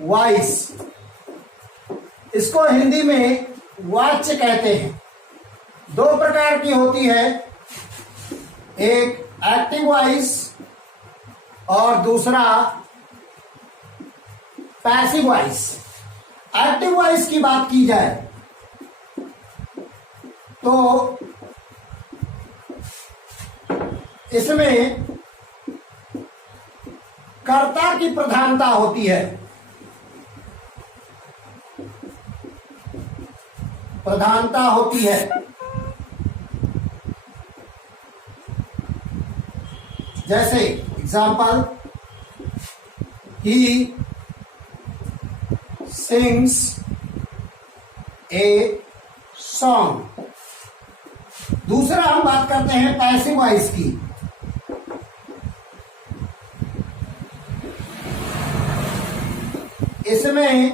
Voice, इसको हिंदी में वाच्य कहते हैं। दो प्रकार की होती है, एक एक्टिव वॉइस और दूसरा पैसिव वॉइस। एक्टिव वॉइस की बात की जाए तो इसमें कर्ता की प्रधानता होती है, प्रधानता होती है। जैसे example, he sings a song. दूसरा हम बात करते हैं पैसिव वॉइस की। इसमें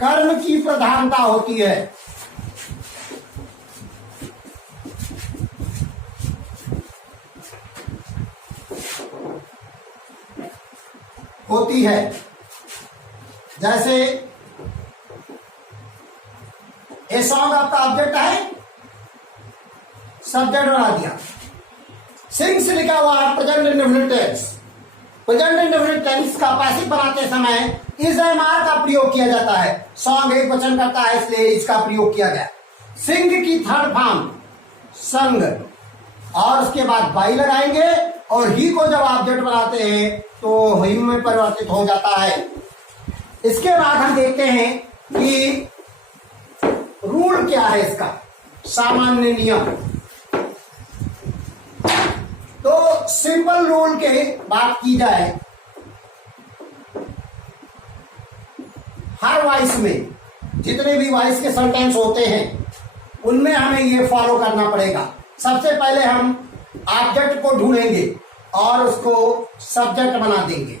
कर्म की प्रधानता होती है। जैसे ए सॉन्ग आपका ऑब्जेक्ट है, सब्जेक्ट बना दिया। सिंग्स लिखा हुआ है present indefinite tense. Present indefinite tense का पैसिव बनाते समय इज एम आर का प्रयोग किया जाता है। सॉन्ग एक वचन करता है, इसलिए इसका प्रयोग किया गया। सिंग की थर्ड फॉर्म संग, और उसके बाद बाई लगाएंगे, और ही को जब ऑब्जेक्ट बनाते हैं तो हिम में परिवर्तित हो जाता है। इसके बाद हम देखते हैं कि रूल क्या है इसका, सामान्य नियम। तो सिंपल रूल के बात की जाए, हर वॉइस में जितने भी वॉइस के सेंटेंस होते हैं उनमें हमें ये फॉलो करना पड़ेगा। सबसे पहले हम ऑब्जेक्ट को ढूंढेंगे और उसको सब्जेक्ट बना देंगे।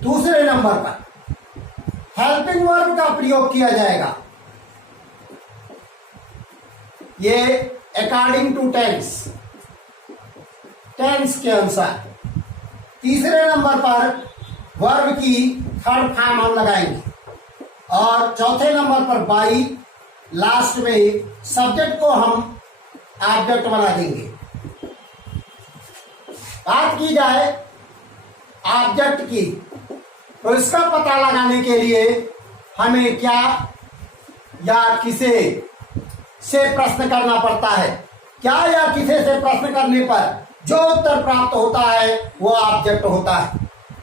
दूसरे नंबर पर हेल्पिंग वर्ब का प्रयोग किया जाएगा, ये अकॉर्डिंग टू टेंस, टेंस के अनुसार। तीसरे नंबर पर वर्ब की थर्ड फॉर्म हम लगाएंगे, और चौथे नंबर पर बाई, लास्ट में सब्जेक्ट को हम ऑब्जेक्ट बना देंगे। बात की जाए ऑब्जेक्ट की, तो इसका पता लगाने के लिए हमें क्या या किसे से प्रश्न करना पड़ता है। क्या या किसे से प्रश्न करने पर जो उत्तर प्राप्त होता है वो ऑब्जेक्ट होता है।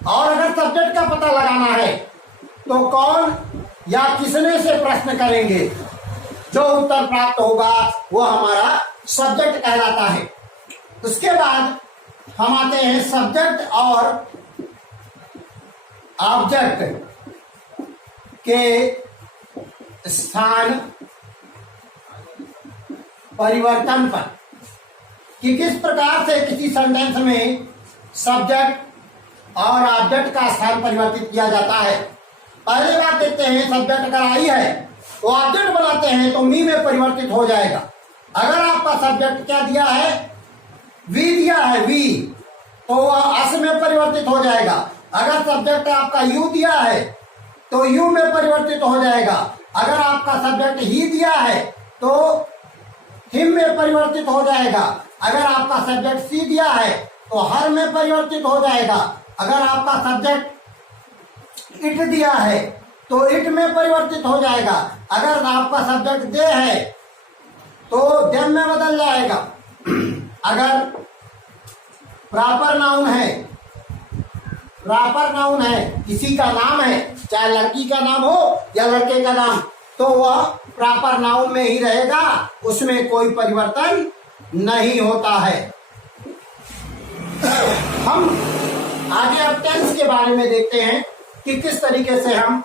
और अगर सब्जेक्ट का पता लगाना है तो कौन या किसने से प्रश्न करेंगे, जो उत्तर प्राप्त होगा वो हमारा सब्जेक्ट कहलाता है। उसके बाद हम आते हैं सब्जेक्ट और ऑब्जेक्ट के स्थान परिवर्तन पर, कि किस प्रकार से किसी सेंटेंस में सब्जेक्ट और ऑब्जेक्ट का स्थान परिवर्तित किया जाता है। पहले बात देखते हैं, सब्जेक्ट अगर आई है तो ऑब्जेक्ट बनाते हैं तो मी में परिवर्तित हो जाएगा। अगर आपका सब्जेक्ट क्या दिया है, वी दिया है, वी, तो वह अस में परिवर्तित हो जाएगा। अगर सब्जेक्ट आपका यू दिया है तो यू में परिवर्तित हो जाएगा। अगर आपका सब्जेक्ट ही दिया है तो हिम में परिवर्तित हो जाएगा। अगर आपका सब्जेक्ट सी दिया है तो हर में परिवर्तित हो जाएगा। अगर आपका सब्जेक्ट इट दिया है तो इट में परिवर्तित हो जाएगा। अगर आपका सब्जेक्ट दे है तो देम में बदल जाएगा। अगर प्रॉपर नाउन है, किसी का नाम है, चाहे लड़की का नाम हो या लड़के का नाम, तो वह प्रॉपर नाउन में ही रहेगा, उसमें कोई परिवर्तन नहीं होता है। हम आगे अब टेंस के बारे में देखते हैं कि किस तरीके से हम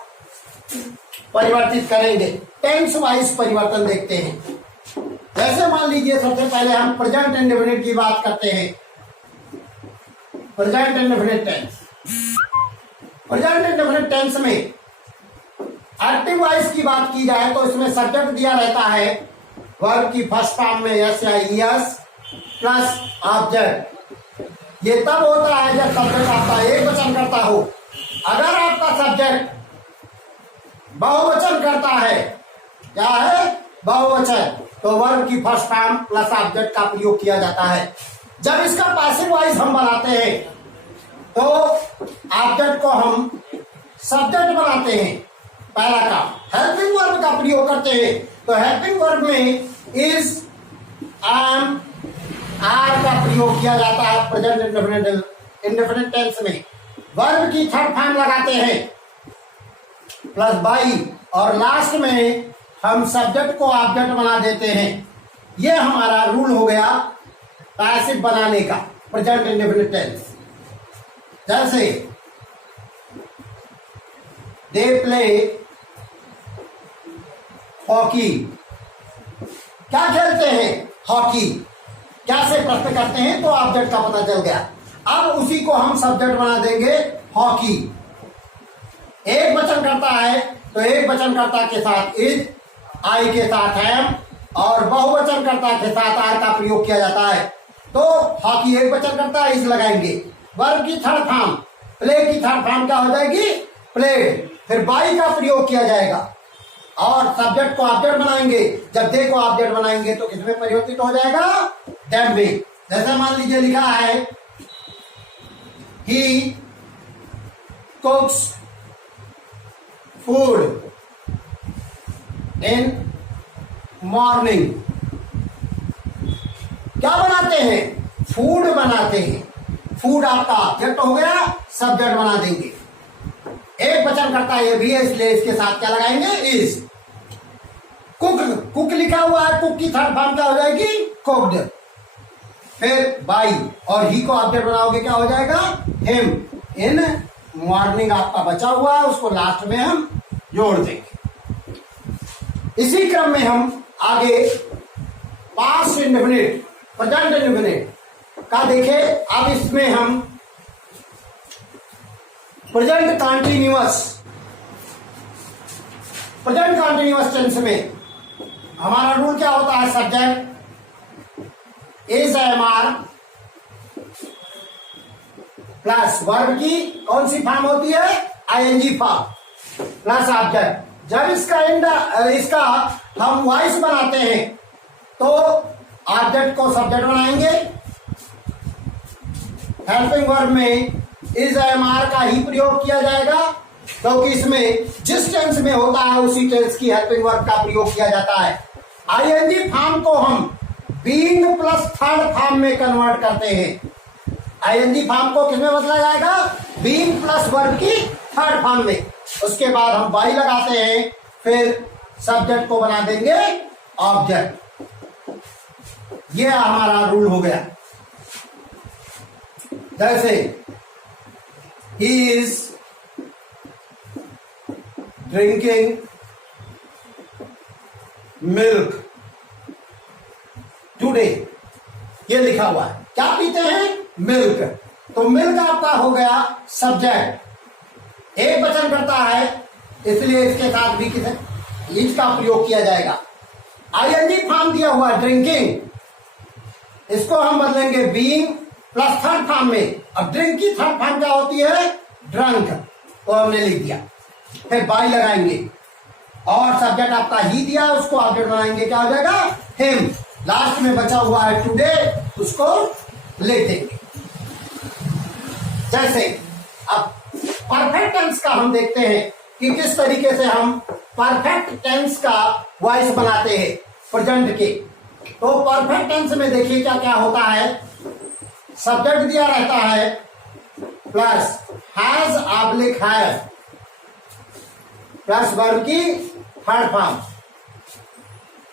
परिवर्तित करेंगे। टेंस वाइज परिवर्तन देखते हैं। जैसे मान लीजिए सबसे पहले हम प्रेजेंट इंडेफिनिट की बात करते हैं। Present indefinite tense, present indefinite tense में एक्टिव वॉइस की बात की जाए तो इसमें सब्जेक्ट दिया रहता है वर्ब की फर्स्ट फॉर्म में एस या ईएस प्लस ऑब्जेक्ट। ये तब होता है जब सब्जेक्ट आपका एक वचन बहुवचन करता हो। अगर आपका सब्जेक्ट बहुवचन करता है, क्या है, बहुवचन, तो वर्ब की फर्स्ट फॉर्म प्लस ऑब्जेक्ट का प्रयोग किया जाता है। जब इसका पैसिव वॉइस हम बनाते हैं तो ऑब्जेक्ट को हम सब्जेक्ट बनाते हैं। पहला काम हेल्पिंग वर्ब का प्रयोग करते हैं, तो हेल्पिंग वर्ब में इज, एम, आर का प्रयोग किया जाता है प्रेजेंट इंडेफिनिट टेंस में। वर्ब की थर्ड फॉर्म लगाते हैं प्लस बाई, और लास्ट में हम सब्जेक्ट को ऑब्जेक्ट बना देते हैं। यह हमारा रूल हो गया पैसिव बनाने का प्रेजेंट इंडेफिनिट टेंस। जैसे दे प्ले हॉकी, क्या खेलते हैं, हॉकी। कैसे प्रश्न करते हैं तो ऑब्जेक्ट का पता चल गया। अब उसी को हम सब्जेक्ट बना देंगे हॉकी। एक वचन करता है तो एक वचन कर्ता के साथ इज, आई के साथ एम, और बहुवचन कर्ता के साथ आर का प्रयोग किया जाता है। तो हॉकी एक वचन करता है, इज लगाएंगे। वर्ब की थर्ड फॉर्म, प्ले की थर्ड फॉर्म क्या हो जाएगी, प्लेड। फिर बाई का प्रयोग किया जाएगा और सब्जेक्ट को ऑब्जेक्ट बनाएंगे। जब दे को ऑब्जेक्ट बनाएंगे तो किसमें परिवर्तित हो जाएगा, देम में। जैसे मान लीजिए लिखा है ही कुक्स फूड इन मॉर्निंग। क्या बनाते हैं, फूड बनाते हैं। फूड आपका ऑब्जेक्ट हो गया, सब्जेक्ट बना देंगे। एक वचन करता है ये भी है, इसलिए इसके साथ क्या लगाएंगे, इज। कुक, कुक लिखा हुआ है, कुक की थर्ड फॉर्म क्या हो जाएगी, कुक्ड। फिर बाई और ही को ऑब्जेक्ट बनाओगे, क्या हो जाएगा, हिम इन मॉर्निंग। आपका बचा हुआ है, उसको लास्ट में हम जोड़ देंगे। इसी क्रम में हम आगे पास्ट इंडेफिनिट, प्रेजेंट इंडेफिनिट का देखें। अब इसमें हम प्रेजेंट कॉन्टिन्यूअस टेंस में हमारा रूल क्या होता है, subject is, am, are plus verb की कौन सी फॉर्म होती है, आईएनजी फॉर्म प्लस ऑब्जेक्ट। जब इसका हम वॉइस बनाते हैं तो ऑब्जेक्ट को सब्जेक्ट बनाएंगे। हेल्पिंग वर्ब में इज, एम, आर का ही प्रयोग किया जाएगा, क्योंकि इसमें जिस टेंस में होता है उसी टेंस की हेल्पिंग वर्ब का प्रयोग किया जाता है। आईएनजी फॉर्म को हम बीइंग प्लस थर्ड फॉर्म में कन्वर्ट करते हैं। आईएनजी फॉर्म को किसमें बदला जाएगा, बीइंग प्लस वर्ब की थर्ड फॉर्म में। उसके बाद हम बाई लगाते हैं, फिर सब्जेक्ट को बना देंगे ऑब्जेक्ट। यह हमारा रूल हो गया। जैसे he is drinking milk today, ये लिखा हुआ है, क्या पीते हैं, मिल्क। तो मिल्क आपका हो गया सब्जेक्ट। एक वचन करता है, इसलिए इसके साथ भी किसे इज का प्रयोग किया जाएगा। आईएनजी फॉर्म दिया हुआ ड्रिंकिंग, इसको हम बदलेंगे बीइंग प्लस थर्ड फॉर्म में। अब ड्रिंक की थर्ड फॉर्म क्या होती है, ड्रंक, तो हमने लिख दिया। फिर बाई लगाएंगे और सब्जेक्ट आपका ही दिया, उसको ऑब्जेक्ट बनाएंगे, क्या हो जाएगा, हिम। लास्ट में बचा हुआ है टुडे, उसको लिख देंगे। जैसे अब परफेक्ट टेंस का हम देखते हैं कि किस तरीके से हम परफेक्ट टेंस का वॉइस बनाते हैं प्रेजेंट के। तो परफेक्ट टेंस में देखिए क्या क्या होता है, सब्जेक्ट दिया रहता है plus has oblique have plus verb की थर्ड फॉर्म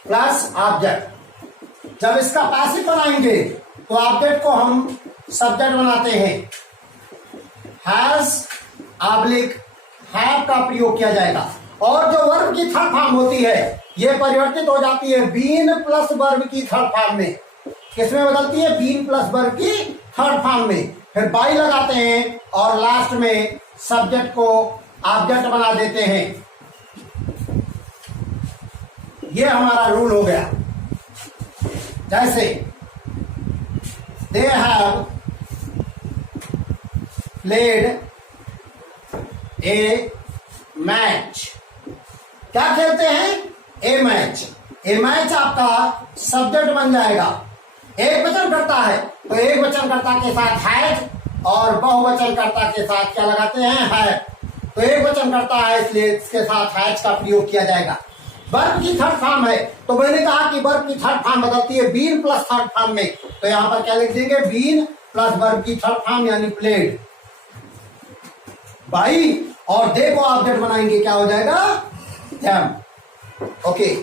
प्लस ऑब्जेक्ट। जब इसका पैसिव बनाएंगे तो ऑब्जेक्ट को हम सब्जेक्ट बनाते हैं, हैज ऑब्लिक हैव का प्रयोग किया जाएगा। और जो वर्ब की थर्ड फॉर्म होती है यह परिवर्तित हो जाती है बीन प्लस वर्ब की थर्ड फॉर्म में। किसमें बदलती है, बीन प्लस वर्ब की थर्ड फॉर्म में। फिर बाई लगाते हैं और लास्ट में सब्जेक्ट को ऑब्जेक्ट बना देते हैं। यह हमारा रूल हो गया। जैसे they have played a match. क्या खेलते हैं? ए मैच। ए मैच आपका सब्जेक्ट बन जाएगा। एक वचन करता है तो एक वचन कर्ता के साथ हैज और बहुवचन कर्ता के साथ क्या लगाते हैं? है। तो एक वचन करता है इसलिए इसके साथ हैज का प्रयोग किया जाएगा। वर्ब की थर्ड फॉर्म है तो मैंने कहा कि वर्ब की थर्ड फॉर्म बदलती है बीन प्लस थर्ड फॉर्म में, तो यहां पर क्या लिख देंगे? बीन प्लस वर्ब की थर्ड फॉर्म यानी प्लेड बाई, और दे को ऑब्जेक्ट बनाएंगे, क्या हो जाएगा? them। ओके